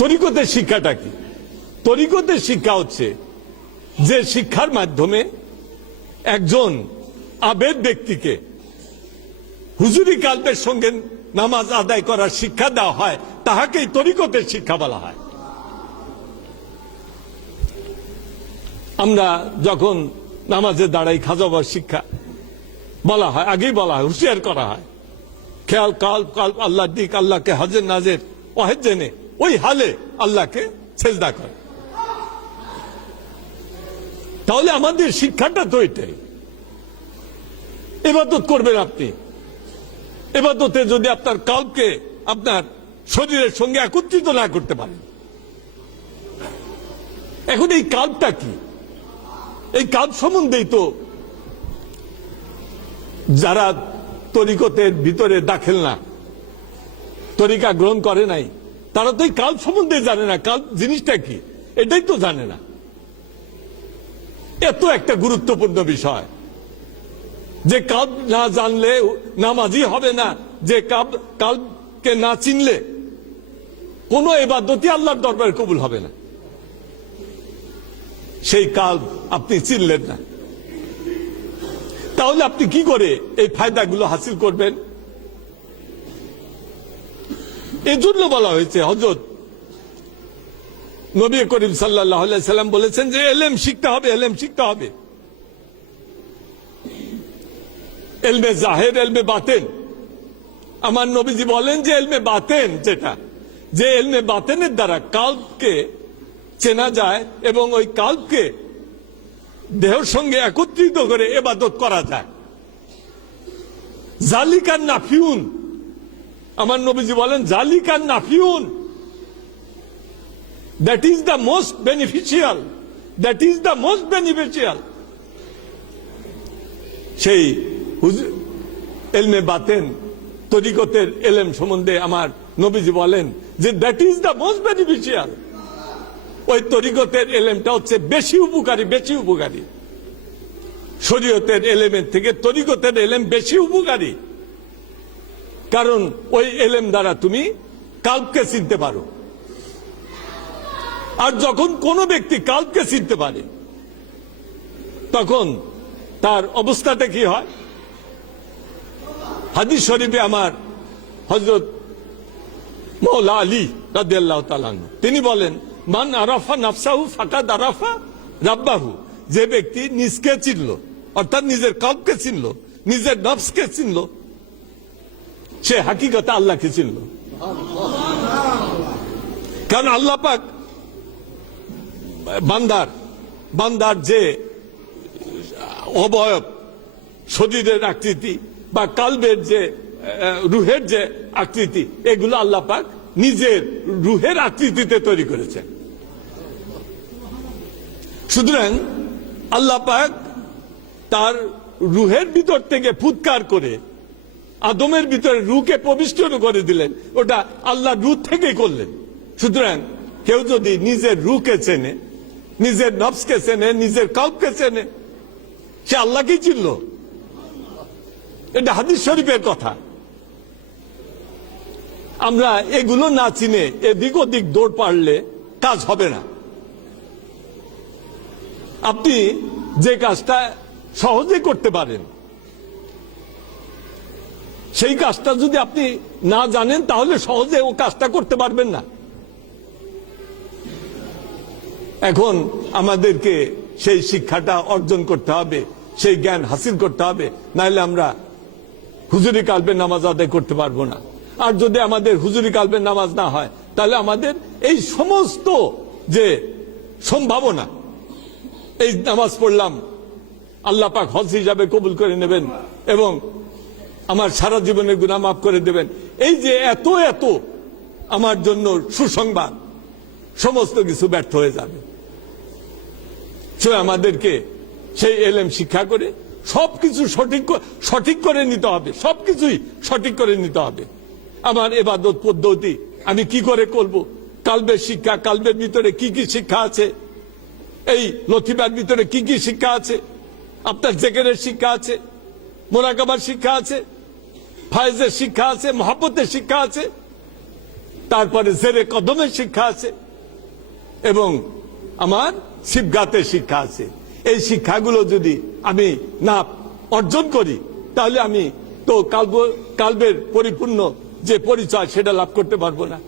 তরিকতের শিক্ষাটা কি? তরিকতের শিক্ষা হচ্ছে যে শিক্ষার মাধ্যমে একজন আবেদ ব্যক্তিকে হুজুরি কালবের সঙ্গে নামাজ আদায় করার শিক্ষা দেওয়া হয়, তাহাকেই তরিকতের শিক্ষা বলা হয়। আমরা যখন নামাজে দাঁড়াই, খাজা বাবার শিক্ষা বলা হয়, আগেই বলা হয়, হুঁশিয়ার করা হয়, খেয়াল কাল কাল আল্লাহর দিক, আল্লাহকে হাজের নাজের ওয়াহেদ জেনে ওই হালে আল্লাহকে সেজদা করে। তাহলে আমাদের শিক্ষাটা তো এটাই। ইবাদত করবেন আপনি, ইবাদতে যদি আপনার কালকে আপনার শরীরের সঙ্গে একত্রিত না করতে পারেন, এখন এই কালটা কি? এই কাল সম্বন্ধেই তো যারা তরিকতের ভিতরে দাখিল না, তরিকা গ্রহণ করে নাই, তারা তো এই কাল সম্বন্ধে জানে না। কাল জিনিসটা কি এটাই তো জানে না। এত একটা গুরুত্বপূর্ণ বিষয় যে কাল না জানলে নামাজই হবে না, যে কালকে না চিনলে কোনো ইবাদতই আল্লাহর দরবারে কবুল হবে না। সেই কাল আপনি চিনলেন না, তাহলে আপনি কি করে এই ফায়দাগুলো হাসিল করবেন? এই জন্য বলা হয়েছে, হযরত নবী করিম সাল্লাল্লাহু আলাইহি সাল্লাম বলেছেন যে ইলম শিখতে হবে, ইলম শিখতে হবে। ইলমে জাহির, ইলমে বাতিন। আমার নবীজি বলেন যে ইলমে বাতিন যেটা, যে ইলমে বাতিনের দ্বারা কালবকে চেনা যায় এবং ওই কালবকে দেহের সঙ্গে একত্রিত করে ইবাদত করা যায়, জালিকান নাফিউন। আমার নবীজি বলেন জালিকান নাফিউন, that is the most beneficial, that is the most beneficial। সেই ইলমে বাতেন, তরিকতের ইলম সম্বন্ধে আমার নবীজি বলেন যে that is the most beneficial। ওই তরিকতের ইলমটা হচ্ছে বেশি উপকারী, বেশি উপকারী। শরীয়তের ইলমের থেকে তরিকতের ইলম বেশি উপকারী, কারণ ওই ইলম দ্বারা তুমি কালবকে চিনতে পারো। আর যখন কোন ব্যক্তি কালবকে চিনতে পারে, তখন তার অবস্থাটা কি হয়? হাদিস শরীফে আমার হযরত মাওলা আলী রাদিয়াল্লাহু তাআলা আনহু তিনি বলেন, মান আরাফা নাফসাহু ফাকাদ আরাফা রাব্বাহু। যে ব্যক্তি নিজকে চিনল, অর্থাৎ নিজের কালবকে চিনল, নিজের নফসকে চিনল, সে হাকিকতে আল্লাহকে চিনল। কারণ আল্লাহ পাক বান্দার যে অবয়ব, শরীরের আকৃতি বা কালবের যে রুহের যে আকৃতি, এগুলো আল্লাহ পাক নিজের রুহের আকৃতিতে তৈরি করেছেন। সুতরাং আল্লাহ পাক তার রুহের ভিতর থেকে ফুৎকার করে আদমের ভিতরে রুহকে প্রবিষ্ট করে দিলেন, ওটা আল্লাহ রুহ থেকেই করলেন। সুতরাং কেউ যদি নিজের রুহকে চেনে, নিজের নফসকে চেনে, নিজের কালবকে চেনে, সে আল্লাহকেই চিনল। এটা হাদিস শরীফের কথা। আমরা এগুলো না চিনে এদিক ওদিক দৌড় পারলে কাজ হবে না। আপনি যে কাজটা সহজে করতে পারেন, সেই কাজটা যদি আপনি না জানেন, তাহলে সহজে ও কাজটা করতে পারবেন না। এখন আমাদেরকে সেই শিক্ষাটা অর্জন করতে হবে, সেই জ্ঞান হাসিল করতে হবে, নাহলে আমরা হুজুরি কালবের নামাজ আদায় করতে পারবো না। আর যদি আমাদের হুজুরি কালবের নামাজ না হয়, তাহলে আমাদের এই সমস্ত যে সম্ভাবনা, এই নামাজ পড়লাম আল্লাহ পাক হজ হিসাবে কবুল করে নেবেন এবং আমার সারা জীবনের গুনাহ মাফ করে দেবেন, এই যে এত এত আমার জন্য সুসংবাদ, সমস্ত কিছু ব্যর্থ হয়ে যাবে। সে আমাদেরকে সেই ইলম শিক্ষা করে সবকিছু সঠিক করে নিতে হবে, সবকিছুই সঠিক করে নিতে হবে। আমার ইবাদত পদ্ধতি আমি কি করে করব, কালবের শিক্ষা, কালবের ভিতরে কি কি শিক্ষা আছে, এই লতিফার ভিতরে কি কি শিক্ষা আছে, আপনার জিকিরের শিক্ষা আছে, মুরাকাবার শিক্ষা আছে, ফায়েজের শিক্ষা আছে, মহব্বতের শিক্ষা আছে, তারপরে জেরে কদমের শিক্ষা আছে এবং আমার সিবগাতের শিক্ষা আছে। এই শিক্ষাগুলো যদি আমি না অর্জন করি তাহলে আমি তো কালবের পরিপূর্ণ যে পরিচয় সেটা লাভ করতে পারবো না।